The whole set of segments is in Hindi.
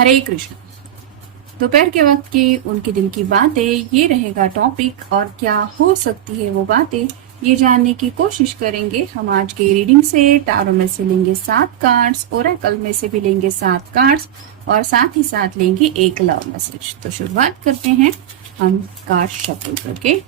हरे कृष्ण। दोपहर के वक्त की उनके दिल की बातें, ये रहेगा टॉपिक। और क्या हो सकती है वो बातें, ये जानने की कोशिश करेंगे हम आज की रीडिंग से। टारो में से लेंगे 7 कार्ड्स, ओरेकल में से भी लेंगे 7 कार्ड्स और साथ ही साथ लेंगे एक लव मैसेज। तो शुरुआत करते हैं हम कार्ड शफल करके।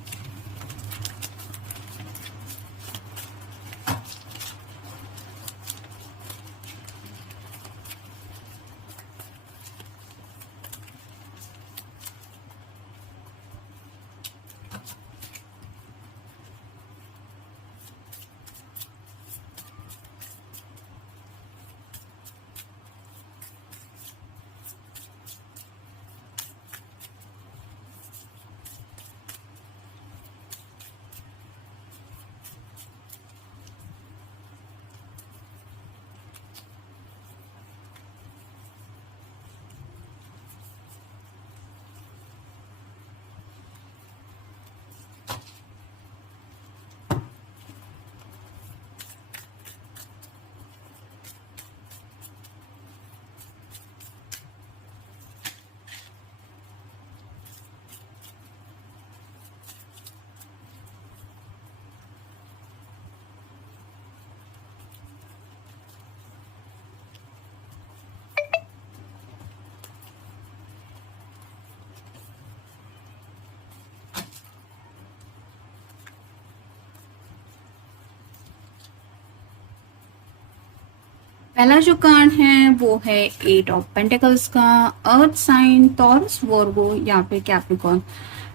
पहला जो कार्ड है वो है 8 ऑफ पेंटिकल्स का। अर्थ साइन टॉरस वर्गो या फिर कैप्रिकॉर्न।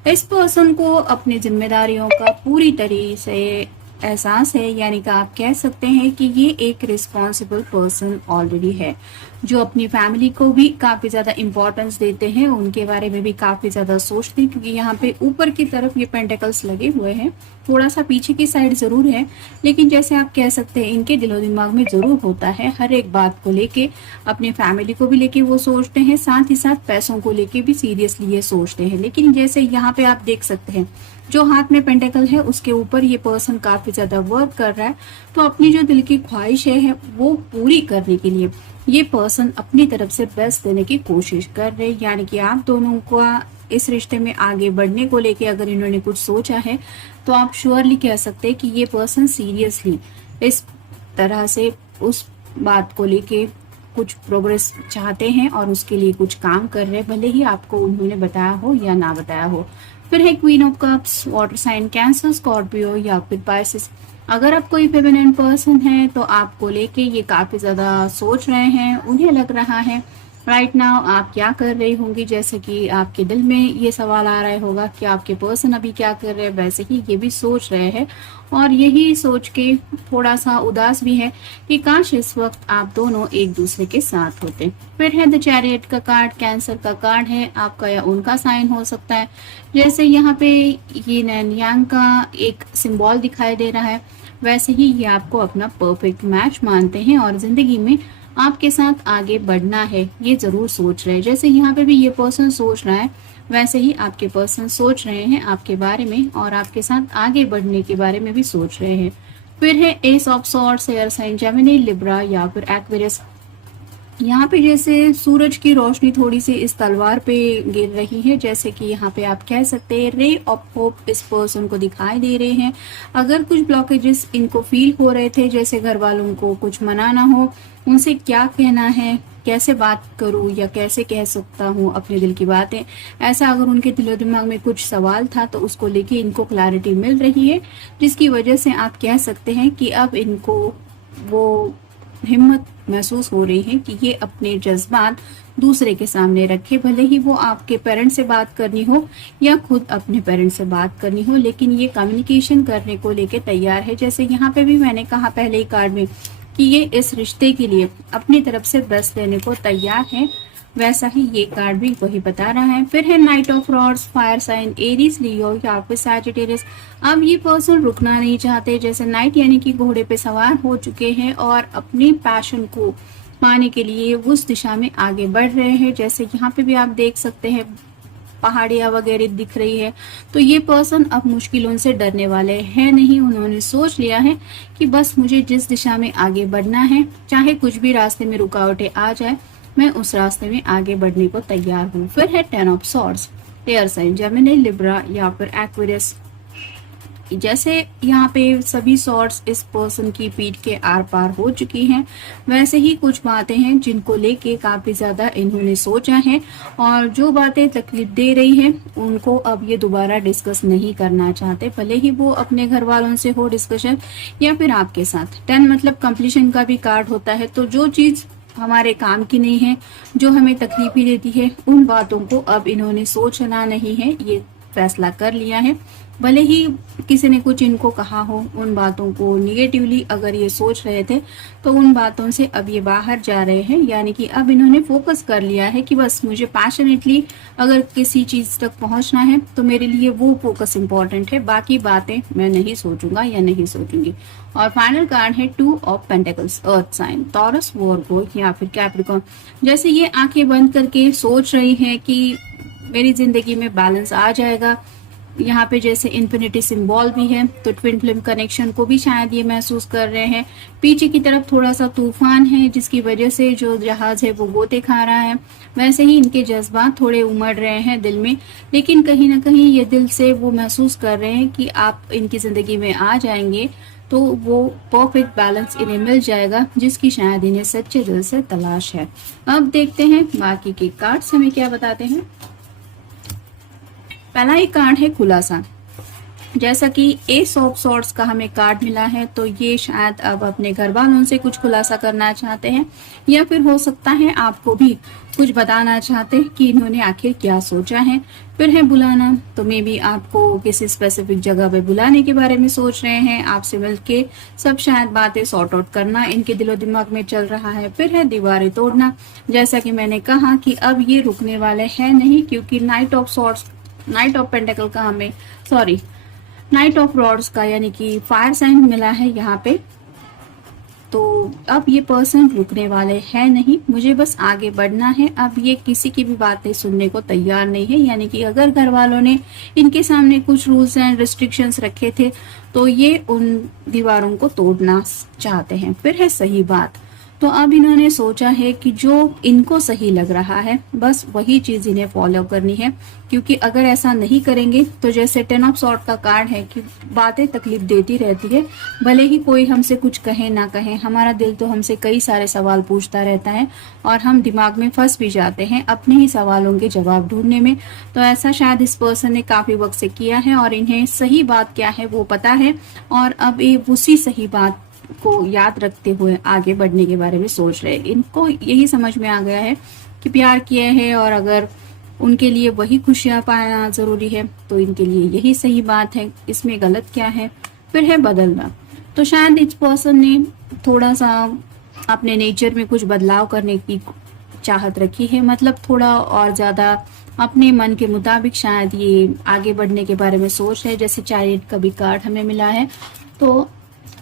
इस पर्सन को अपनी जिम्मेदारियों का पूरी तरह से एहसास है, यानी कि आप कह सकते हैं कि ये एक रिस्पॉन्सिबल पर्सन ऑलरेडी है, जो अपनी फैमिली को भी काफी ज्यादा इंपॉर्टेंस देते हैं, उनके बारे में भी काफी ज्यादा सोचते हैं। क्योंकि यहाँ पे ऊपर की तरफ ये पेंटिकल्स लगे हुए हैं, थोड़ा सा पीछे की साइड जरूर है, लेकिन जैसे आप कह सकते हैं इनके दिलो दिमाग में जरूर होता है हर एक बात को लेके। अपनी फैमिली को भी लेके वो सोचते हैं, साथ ही साथ पैसों को लेके भी सीरियसली ये सोचते हैं। लेकिन जैसे यहाँ पे आप देख सकते हैं जो हाथ में पेंटिकल है उसके ऊपर ये पर्सन काफी ज्यादा वर्क कर रहा है। तो अपनी जो दिल की ख्वाहिशें हैं वो पूरी करने के लिए ये पर्सन अपनी तरफ से बेस्ट देने की कोशिश कर रहे हैं। यानी कि आप दोनों का इस रिश्ते में आगे बढ़ने को लेके अगर इन्होंने कुछ सोचा है तो आप श्योरली कह सकते हैं कि ये पर्सन सीरियसली इस तरह से उस बात को लेके कुछ प्रोग्रेस चाहते हैं और उसके लिए कुछ काम कर रहे हैं, भले ही आपको उन्होंने बताया हो या ना बताया हो। फिर है queen of cups, water sign Cancer, Scorpio या फिर पाइसेस। अगर आप कोई फेमिनिन पर्सन है तो आपको लेके ये काफी ज्यादा सोच रहे हैं। उन्हें लग रहा है राइट नाउ आप क्या कर रही होंगी, जैसे कि आपके दिल में ये सवाल आ रहा होगा कि आपके पर्सन अभी क्या कर रहे हैं, वैसे ही ये भी सोच रहे हैं। और यही सोच के थोड़ा सा उदास भी है कि काश इस वक्त आप दोनों एक दूसरे के साथ होते। फिर है द चैरियट का कार्ड, कैंसर का कार्ड है, आपका या उनका साइन हो सकता है। जैसे यहाँ पे ये नैन यांग का एक सिंबल दिखाई दे रहा है, वैसे ही ये आपको अपना परफेक्ट मैच मानते हैं और जिंदगी में आपके साथ आगे बढ़ना है ये जरूर सोच रहे हैं। जैसे यहाँ पे भी ये पर्सन सोच रहा है वैसे ही आपके पर्सन सोच रहे हैं आपके बारे में और आपके साथ आगे बढ़ने के बारे में भी सोच रहे हैं। फिर है ace of swords, air sign Gemini, Libra या फिर एक्वेरियस। यहाँ पे जैसे सूरज की रोशनी थोड़ी सी इस तलवार पे गिर रही है, जैसे कि यहाँ पे आप कह सकते हैं रे ऑफ होप इस पर्सन को दिखाई दे रहे हैं। अगर कुछ ब्लॉकेजेस इनको फील हो रहे थे, जैसे घर वालों को कुछ मनाना हो, उनसे क्या कहना है, कैसे बात करूं या कैसे कह सकता हूं अपने दिल की बातें, ऐसा अगर उनके दिलो दिमाग में कुछ सवाल था तो उसको लेके इनको क्लैरिटी मिल रही है, जिसकी वजह से आप कह सकते हैं कि अब इनको वो हिम्मत महसूस हो रही है कि ये अपने जज्बात दूसरे के सामने रखे। भले ही वो आपके पेरेंट्स से बात करनी हो या खुद अपने पेरेंट्स से बात करनी हो, लेकिन ये कम्युनिकेशन करने को लेके तैयार है। जैसे यहाँ पे भी मैंने कहा पहले ही कार्ड में कि ये इस रिश्ते के लिए अपनी तरफ से बेस्ट देने को तैयार है, वैसा ही ये कार्ड भी वही बता रहा है। फिर है knight of rods, fire sign Aries, Leo या फिर सैजिटेरियस। अब ये पर्सन रुकना नहीं चाहते, जैसे नाइट यानी कि घोड़े पे सवार हो चुके हैं और अपने पैशन को पाने के लिए उस दिशा में आगे बढ़ रहे हैं। जैसे यहाँ पे भी आप देख सकते हैं पहाड़ियां वगैरह दिख रही है। तो ये पर्सन अब मुश्किलों से डरने वाले हैं नहीं, उन्होंने सोच लिया है कि बस मुझे जिस दिशा में आगे बढ़ना है, चाहे कुछ भी रास्ते में रुकावटें आ जाए, मैं उस रास्ते में आगे बढ़ने को तैयार हूँ। फिर है 10 of swords, air sign Gemini, Libra या फिर एक्वेरियस। जैसे यहाँ पे सभी सॉर्ट्स इस पर्सन की पीठ के आर पार हो चुकी हैं, वैसे ही कुछ बातें हैं जिनको लेके काफी ज्यादा इन्होंने सोचा है, और जो बातें तकलीफ दे रही हैं उनको अब ये दोबारा डिस्कस नहीं करना चाहते, भले ही वो अपने घर वालों से हो डिस्कशन या फिर आपके साथ। 10 मतलब कंप्लीशन का भी कार्ड होता है, तो जो चीज हमारे काम की नहीं है, जो हमें तकलीफ ही देती है, उन बातों को अब इन्होंने सोचना नहीं है, ये फैसला कर लिया है। भले ही किसी ने कुछ इनको कहा हो, उन बातों को निगेटिवली अगर ये सोच रहे थे, तो उन बातों से अब ये बाहर जा रहे हैं। यानी कि अब इन्होंने फोकस कर लिया है कि बस मुझे पैशनेटली अगर किसी चीज तक पहुंचना है तो मेरे लिए वो फोकस इंपॉर्टेंट है, बाकी बातें मैं नहीं सोचूंगा या नहीं सोचूंगी। और फाइनल कार्ड है 2 of pentacles, earth sign, Taurus, Virgo या फिर कैप्रिकॉर्न। जैसे ये आंखें बंद करके सोच रही है कि मेरी जिंदगी में बैलेंस आ जाएगा। यहाँ पे जैसे इन्फिनिटी सिंबल भी है, तो ट्विन फ्लेम कनेक्शन को भी शायद ये महसूस कर रहे हैं। पीछे की तरफ थोड़ा सा तूफान है जिसकी वजह से जो जहाज है वो गोते खा रहा है। वैसे ही इनके जज्बात थोड़े उमड़ रहे हैं दिल में, लेकिन कहीं ना कहीं ये दिल से वो महसूस कर रहे हैं कि आप इनकी जिंदगी में आ जाएंगे तो वो परफेक्ट बैलेंस इन्हें मिल जाएगा जिसकी शायद इन्हें सच्चे दिल से तलाश है। अब देखते हैं बाकी के कार्ड्स हमें क्या बताते हैं। पहला ही कार्ड है खुलासा। जैसा कि एस ऑफ सॉर्ड्स का हमें कार्ड मिला है, तो ये शायद अब अपने घर वालों से कुछ खुलासा करना चाहते हैं, या फिर हो सकता है आपको भी कुछ बताना चाहते हैं कि इन्होंने आखिर क्या सोचा है। फिर है बुलाना, तो मे बी आपको किसी स्पेसिफिक जगह पे बुलाने के बारे में सोच रहे हैं, आपसे मिलके सब शायद बातें सॉर्ट आउट करना इनके दिलो दिमाग में चल रहा है। फिर है दीवारें तोड़ना। जैसा कि मैंने कहा कि अब ये रुकने वाले हैं नहीं, क्योंकि नाइट ऑफ पेंटिकल का हमें नाइट ऑफ रॉड्स का यानी कि फायर साइन मिला है यहाँ पे। तो अब ये पर्सन रुकने वाले हैं नहीं, मुझे बस आगे बढ़ना है। अब ये किसी की भी बातें सुनने को तैयार नहीं है। यानी कि अगर घर वालों ने इनके सामने कुछ रूल्स एंड रिस्ट्रिक्शंस रखे थे तो ये उन दीवारों को तोड़ना चाहते हैं। फिर है सही बात, तो अब इन्होंने सोचा है कि जो इनको सही लग रहा है बस वही चीज इन्हें फॉलो करनी है, क्योंकि अगर ऐसा नहीं करेंगे तो जैसे 10 ऑफ सॉर्ड का कार्ड है कि बातें तकलीफ देती रहती है, भले ही कोई हमसे कुछ कहे ना कहे, हमारा दिल तो हमसे कई सारे सवाल पूछता रहता है और हम दिमाग में फंस भी जाते हैं अपने ही सवालों के जवाब ढूंढने में। तो ऐसा शायद इस पर्सन ने काफी वक्त से किया है और इन्हें सही बात क्या है वो पता है, और अब ये उसी सही बात को याद रखते हुए आगे बढ़ने के बारे में सोच रहे हैं। इनको यही समझ में आ गया है कि प्यार किया है और अगर उनके लिए वही खुशियां पाना जरूरी है तो इनके लिए यही सही बात है, इसमें गलत क्या है। फिर है बदलना, तो शायद इस पर्सन ने थोड़ा सा अपने नेचर में कुछ बदलाव करने की चाहत रखी है, मतलब थोड़ा और ज्यादा अपने मन के मुताबिक शायद ये आगे बढ़ने के बारे में सोच रहे हैं। जैसे चैरियट का भी कार्ड हमें मिला है, तो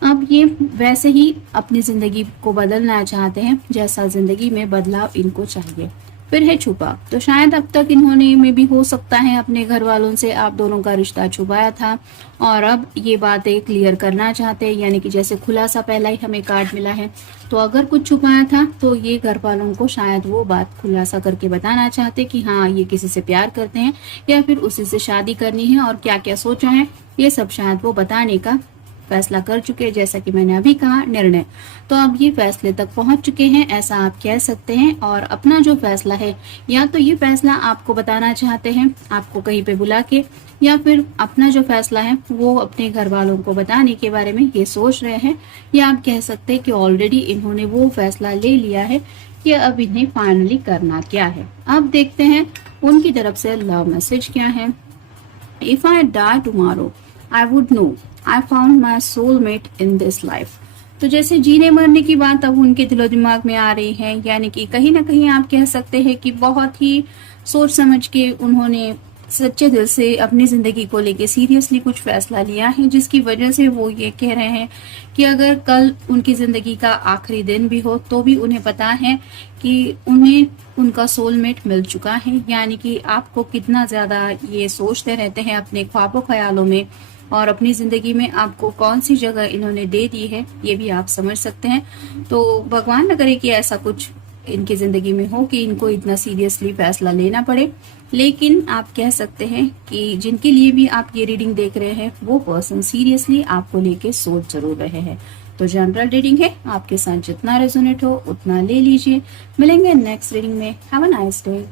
अब ये वैसे ही अपनी जिंदगी को बदलना चाहते हैं जैसा जिंदगी में बदलाव इनको चाहिए। फिर है छुपा, तो शायद अब तक इन्होंने में भी हो सकता है अपने घर वालों से आप दोनों का रिश्ता छुपाया था और अब ये बातें क्लियर करना चाहते हैं। यानी कि जैसे खुलासा पहला ही हमें कार्ड मिला है, तो अगर कुछ छुपाया था तो ये घर वालों को शायद वो बात खुलासा करके बताना चाहते कि हाँ ये किसी से प्यार करते हैं या फिर उसी से शादी करनी है, और क्या क्या सोचा है ये सब शायद वो बताने का फैसला कर चुके हैं। जैसा कि मैंने अभी कहा निर्णय, तो अब ये फैसले तक पहुंच चुके हैं ऐसा आप कह सकते हैं। और अपना जो फैसला है, या तो ये फैसला आपको बताना चाहते हैं आपको कहीं पे बुला के, या फिर अपना जो फैसला है वो अपने घर वालों को बताने के बारे में ये सोच रहे हैं, या आप कह सकते हैं कि ऑलरेडी इन्होंने वो फैसला ले लिया है कि अब इन्हें फाइनली करना क्या है। अब देखते हैं उनकी तरफ से लव मैसेज क्या है। If I die tomorrow I would know I found my soulmate in this life। तो जैसे जीने मरने की बात अब उनके दिलो दिमाग में आ रही है, यानी कि कहीं ना कहीं आप कह सकते हैं कि बहुत ही सोच समझ के उन्होंने सच्चे दिल से अपनी जिंदगी को लेके सीरियसली कुछ फैसला लिया है, जिसकी वजह से वो ये कह रहे हैं कि अगर कल उनकी जिंदगी का आखिरी दिन भी हो तो भी उन्हें पता है कि उन्हें उनका सोलमेट मिल चुका है। यानी कि आपको कितना ज्यादा ये सोचते रहते हैं अपने ख्वाबों ख्यालों में, और अपनी जिंदगी में आपको कौन सी जगह इन्होंने दे दी है ये भी आप समझ सकते हैं। तो भगवान न करे कि ऐसा कुछ इनकी जिंदगी में हो कि इनको इतना सीरियसली फैसला लेना पड़े, लेकिन आप कह सकते हैं कि जिनके लिए भी आप ये रीडिंग देख रहे हैं वो पर्सन सीरियसली आपको लेके सोच जरूर रहे हैं। तो जनरल रीडिंग है, आपके साथ जितना रेजोनेट हो उतना ले लीजिए। मिलेंगे नेक्स्ट रीडिंग में। Have a nice day.